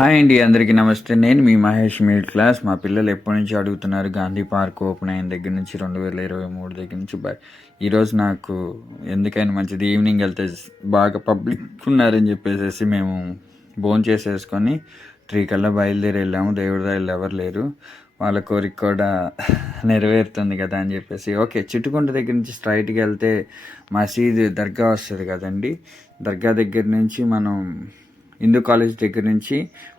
Hi అండి, అందరికీ నమస్తే. నేను మీ మహేష్ మిడిల్ క్లాస్. మా పిల్లలు ఎప్పటి నుంచి అడుగుతున్నారు గాంధీ పార్క్ ఓపెన్ అయిన దగ్గర నుంచి 2023 దగ్గర నుంచి ఈరోజు నాకు ఎందుకైనా మంచిది ఈవినింగ్ వెళ్తే బాగా పబ్లిక్ ఉన్నారని చెప్పేసి మేము భోజనం చేసేసుకొని 3 కల్లా బయలుదేరి వెళ్ళాము. దేవుడి దగ్గర ఎవరు లేరు, వాళ్ళ కోరిక కూడా నెరవేరుతుంది కదా అని చెప్పేసి ఓకే. చిట్టుకుంట దగ్గర నుంచి స్ట్రైట్గా వెళ్తే మసీద్ దర్గా వస్తుంది కదండి. దర్గా దగ్గర నుంచి మనం హిందూ కాలేజ్ దగ్గర నుంచి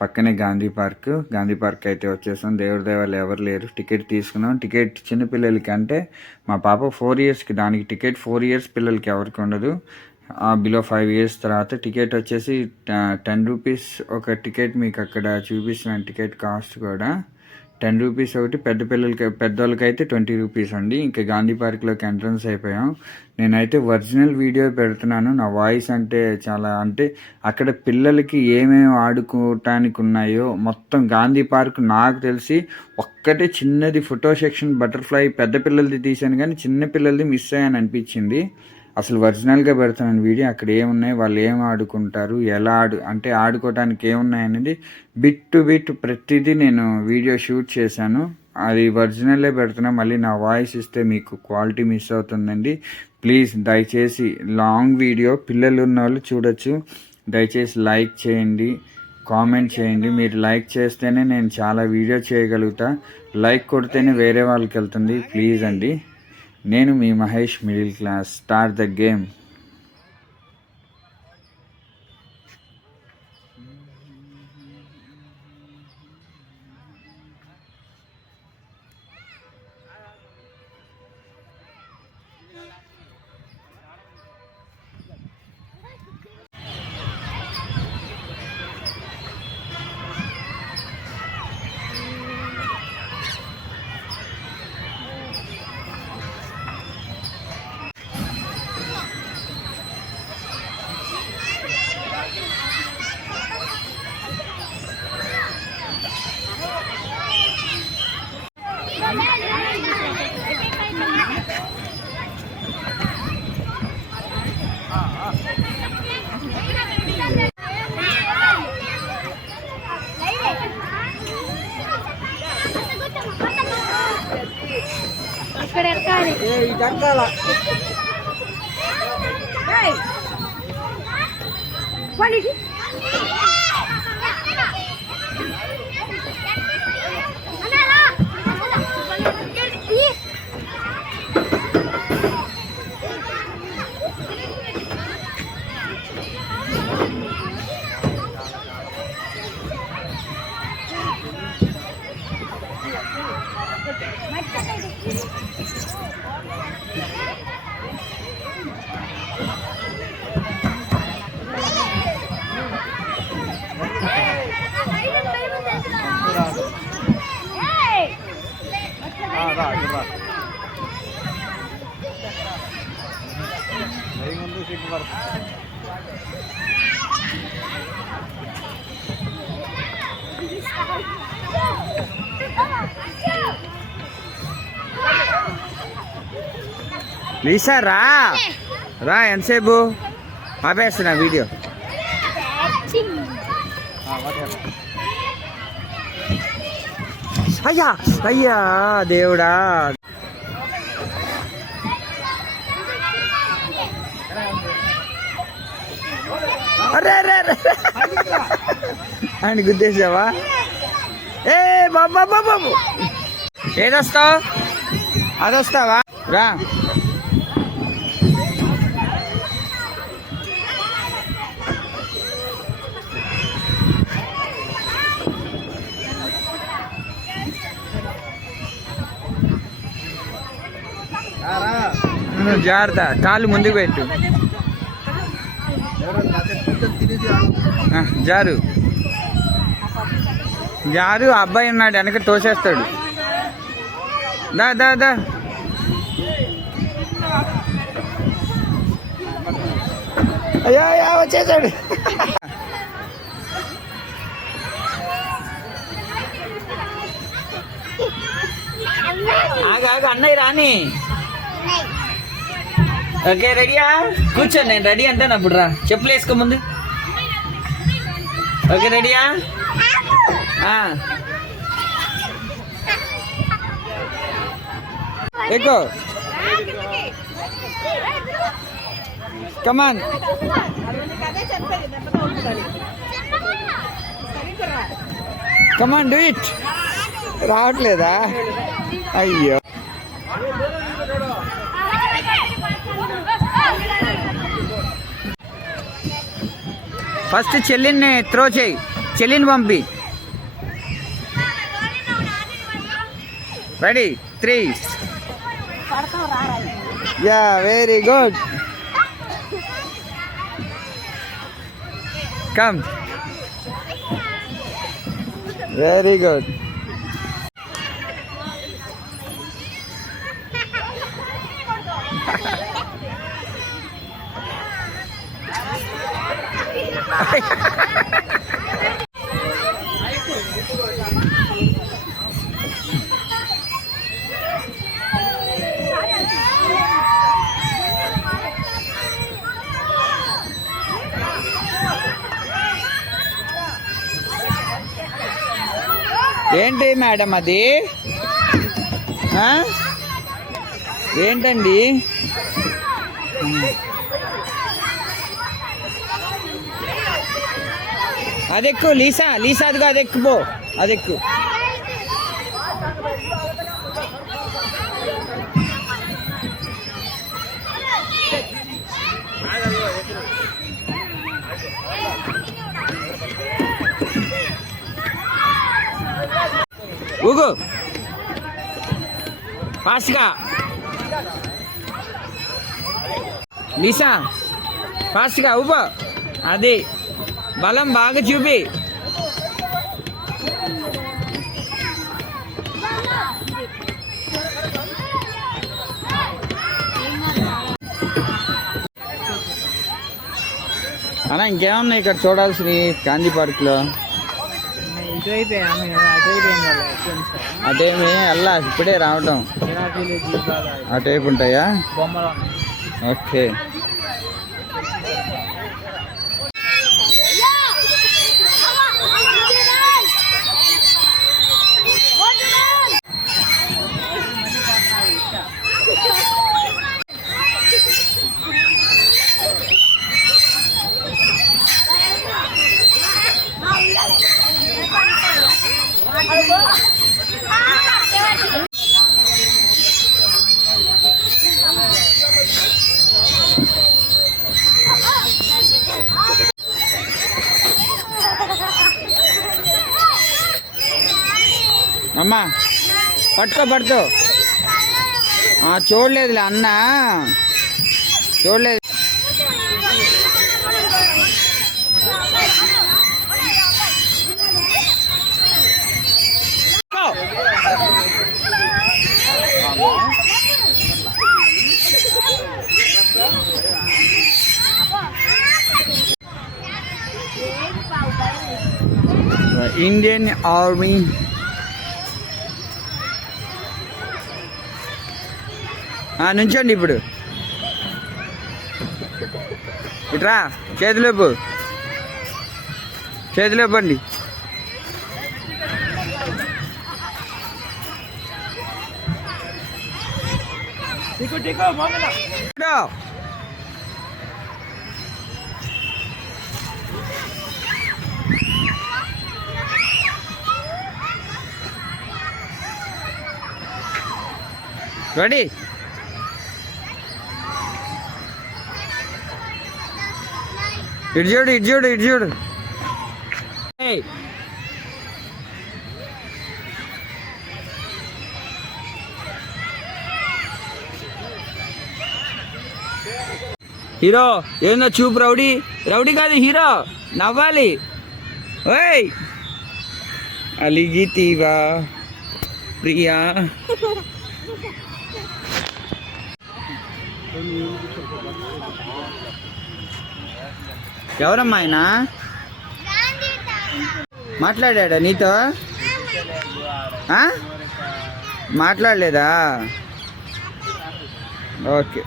పక్కనే గాంధీ పార్క్ అయితే వచ్చేసాం. దేవుడి దేవాలు ఎవరు లేరు. టికెట్ తీసుకున్నాం. టికెట్ చిన్నపిల్లలకి అంటే మా పాప 4 ఇయర్స్కి, దానికి టికెట్ 4 ఇయర్స్ పిల్లలకి ఎవరికి ఉండదు. బిలో 5 ఇయర్స్ తర్వాత టికెట్ వచ్చేసి 10 రూపీస్ ఒక టికెట్. మీకు అక్కడ చూపిస్తున్న టికెట్ కాస్ట్ కూడా 10 రూపీస్ ఒకటి. పెద్దోళ్ళకైతే 20 రూపీస్ అండి. ఇంకా గాంధీ పార్క్లోకి ఎంట్రన్స్ అయిపోయాం. నేనైతే ఒరిజినల్ వీడియో పెడుతున్నాను. నా వాయిస్ అంటే అక్కడ పిల్లలకి ఏమేమి ఆడుకోవటానికి ఉన్నాయో మొత్తం గాంధీ పార్క్ నాకు తెలిసి ఒక్కటే చిన్నది ఫోటో సెక్షన్ బటర్ఫ్లై పెద్ద పిల్లలది తీశాను, కానీ చిన్న పిల్లలది మిస్ అయ్యాను అనిపించింది. అసలు ఒరిజినల్గా పెడుతున్నాను వీడియో. అక్కడ ఏమున్నాయి, వాళ్ళు ఏం ఆడుకుంటారు, ఎలా ఆడుకోవటానికి ఏమున్నాయి అనేది బిట్ టు బిట్ ప్రతిదీ నేను వీడియో షూట్ చేశాను. అది ఒరిజినల్లే పెడుతున్నా. మళ్ళీ నా వాయిస్ ఇస్తే మీకు క్వాలిటీ మిస్ అవుతుందండి. ప్లీజ్ దయచేసి లాంగ్ వీడియో పిల్లలు ఉన్న వాళ్ళు చూడొచ్చు. దయచేసి లైక్ చేయండి, కామెంట్ చేయండి. మీరు లైక్ చేస్తేనే నేను చాలా వీడియో చేయగలుగుతా. లైక్ కొడితేనే వేరే వాళ్ళకి వెళ్తుంది. ప్లీజ్ అండి. నేను మీ Mahesh middle class. Start the game. ఇక్కడ ఎక్కాలి. లీసా రా ఎంతసేపు ఆపేస్తున్నా వీడియో. అయ్యా దేవుడా. అరే ఆయన గుద్దేసావా? ఏ బాబు ఏదొస్తావు? అదొస్తావా? రా. జాగ్రత్త, కాళ్ళు ముందుకు పెట్టు. జారు అబ్బాయి ఉన్నాడు, వెనక తోసేస్తాడు. దా అయ్యా వచ్చేసాడు. అన్నయ్య రాని. ఓకే రెడీయా? కూర్చో, నేను రెడీ అంటే అప్పుడు రా. చెప్పులు వేసుకో ముందు. ఓకే రెడీయా? ఎక్కువ కమాన్ కమాన్ డూ ఇట్. రావట్లేదా? అయ్యో. ఫస్ట్ చెల్లిని త్రో చేయి, చెల్లిని పంపి. Ready 3. Yeah very good. Come. Very good. ఏంటి మేడం అది? ఏంటండి? అదెక్కు లీసా, లీసా అదిగో అదెక్కుపో, అదెక్కు. ఊగు ఫాస్ట్గా. లీసా ఫాస్ట్గా ఊపో. అది బలం బాగా చూపి. అలా ఇంకేమన్నా ఇక్కడ చూడాల్సినవి గాంధీ పార్క్లో? అటేమి అల్లా ఇప్పుడే రావటం. అటైపు ఉంటాయా? ఓకే. అమ్మా పట్టుకో పడుతూ. చూడలేదులే అన్న, చూడలేదు. ఇండియన్ ఆర్మీ నుంచండి. ఇప్పుడు ఇట్రా, చేతిలోపు, చేతిలోపండి. రెడీ? ఇటు చూడు, ఇటు చూడు, ఇటు చూడు. హీరో ఏందో చూపు. రౌడీ, రౌడీ కాదు హీరో. నవ్వాలి. ఓయ్ అలిగితీవా ప్రియా? ఎవరమ్మా ఆయన? మాట్లాడా నీతో? మాట్లాడలేదా? ఓకే.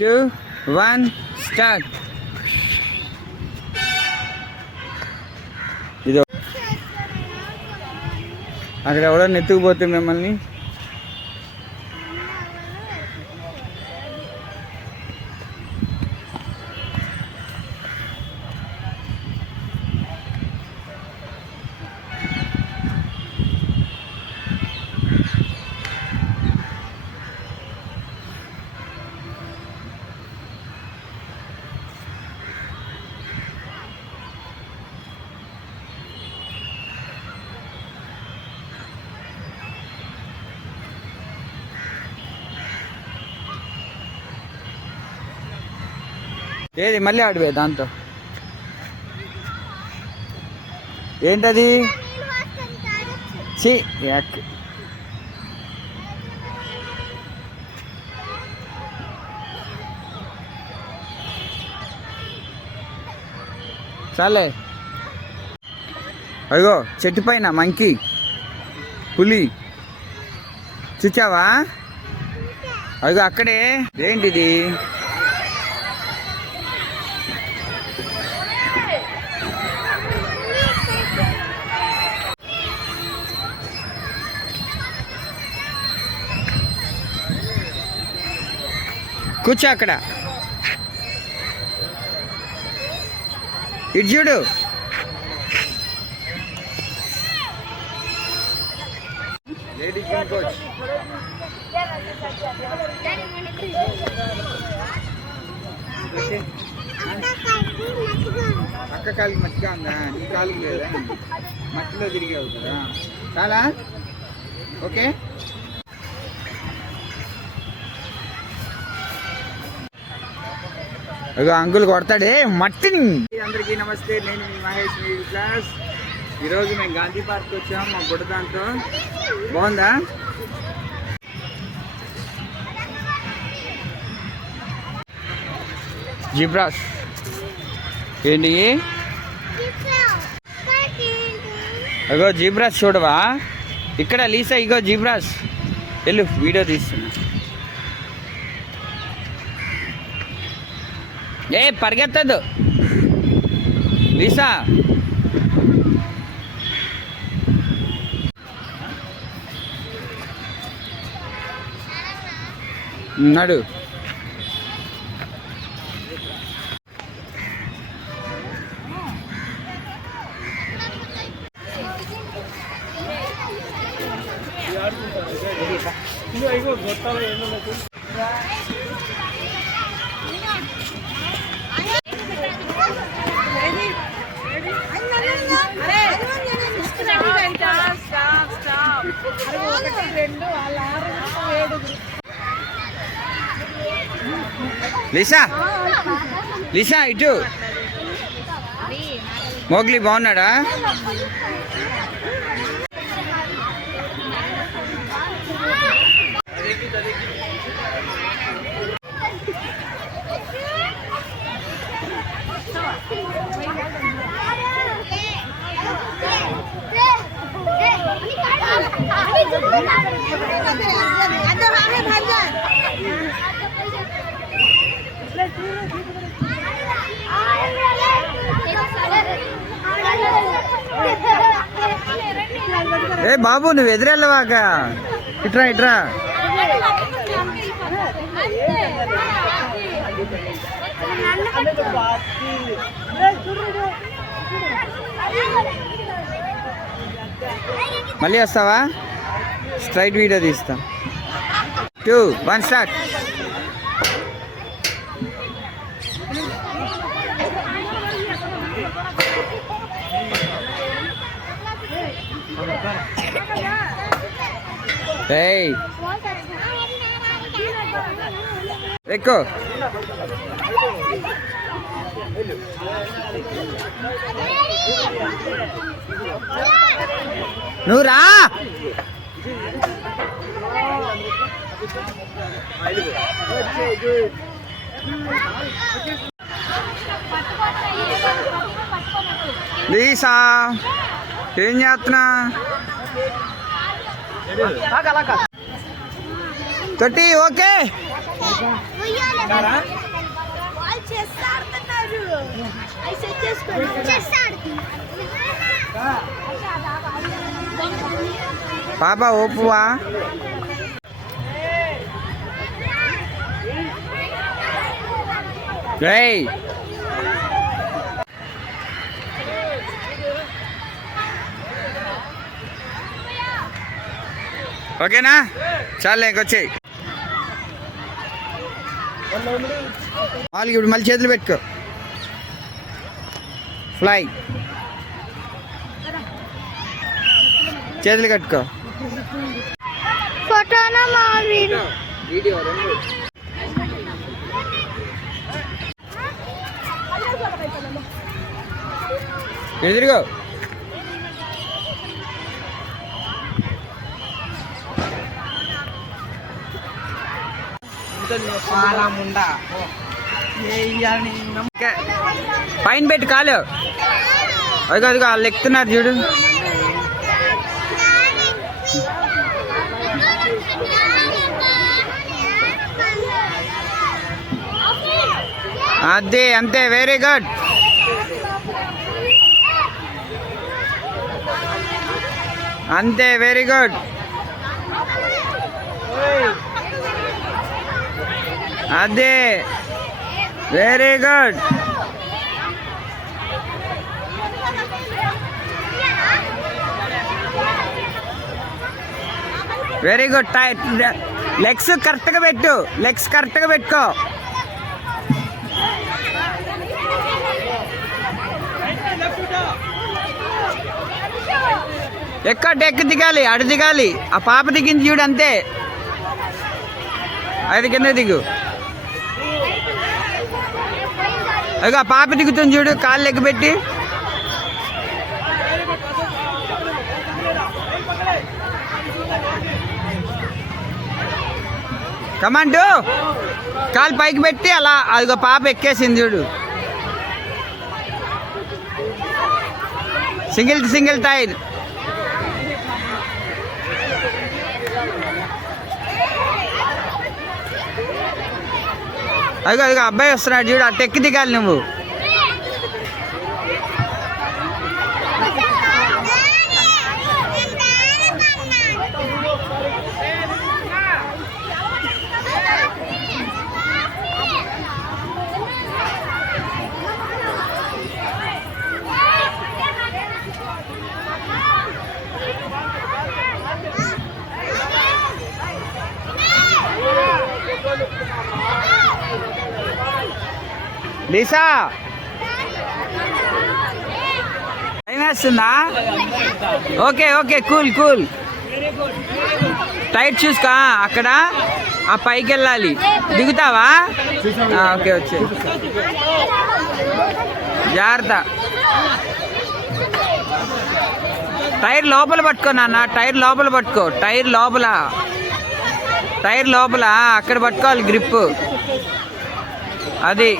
2, 1 స్టార్ట్. ఇది అక్కడ ఎవడో నెత్తుకుపోతే మిమ్మల్ని ఏది మళ్ళీ ఆడిపోయా దాంతో. ఏంటది? యాక్ చాలే. అయ్యో చెట్టు పైన మంకీ, పులి చూచావా? అయ్యో అక్కడే. ఏంటిది? కూర్చో అక్కడ. ఇటు చూడు. Ladies coach. అక్క కాలికి మట్టిగా ఉందా? నీ కాలికి లేదా? మట్టిలో తిరిగి అవుతుందా? చాలా ఓకే. ఇక అంకుల్ కొడతాడే మట్టిని. అందరికీ నమస్తే, నేను మీ మహేష్ మిడిల్ క్లాస్. ఈరోజు మేము గాంధీ పార్క్ వచ్చాం మా బుడ్డ దాంతో. బాగుందా? జిబ్రాస్ ఏంటి? అగో జిబ్రాస్ చూడవా? ఇక్కడ లీసా ఇగో జిబ్రాస్. వెళ్ళు వీడియో తీస్తున్నా. ఏ పరిగెత్తదు లీసా. నడు. లీసా లీసా ఇటు. మోగ్లీ బాగున్నాడా? ఏ బాబు నువ్వు ఎదురెళ్ళవాక. ఇట్రా ఇట్రా. మళ్ళీ వస్తావా? స్ట్రైట్ వీడియో తీస్తా. 2, 1 స్టార్ట్. ఏయ్ ఎక్కు. నువ్వు రా. లీసా ఏం చేస్తున్నా? తొట్టి ఓకే. పాప ఓపువా రేయ్ ఓకేనా చాలే ఇంకొచ్చేయి ఇప్పుడు మళ్ళీ చేతులు పెట్టుకో ఫ్లై చేతులు కట్టుకో ఫోటోనా వీడియో ఎదురుగో పైన పెట్టి కాలు అదిగో అదిగో వాళ్ళు ఎక్కుతున్నారు చూడు అదే అంతే వెరీ గుడ్ అంతే వెరీ గుడ్ అదే very good very good tight legs కరెక్ట్గా పెట్టు లెగ్స్ కరెక్ట్గా పెట్టుకో ఎక్కి దిగాలి అడు దిగాలి ఆ పాప దిగింది చూడు అంతే అది కింద దిగు అదిగో ఆ పాప దిగుతుంది చూడు కాళ్ళు ఎగ్గబెట్టి కమాండు కాలు పైకి పెట్టి అలా అదిగో పాప ఎక్కేసింది చూడు సింగిల్ టైర్ అదిగో అదిగో అబ్బాయి వస్తున్నాడు చూడు అటు ఎక్కి దిగాలి నువ్వు లీసా టైం వేస్తుందా ఓకే ఓకే కూల్ టైట్ చూసుకో అక్కడ ఆ పైకి వెళ్ళాలి దిగుతావా ఓకే వచ్చే జాగ్రత్త టైర్ లోపల పట్టుకో నాన్న టైర్ లోపల పట్టుకో టైర్ లోపల అక్కడ పట్టుకోవాలి గ్రిప్ అది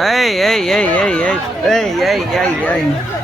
ఏయ్ ఏయ్ ఏయ్ ఏయ్ ఏయ్ ఏయ్ ఏయ్ ఏయ్ ఏయ్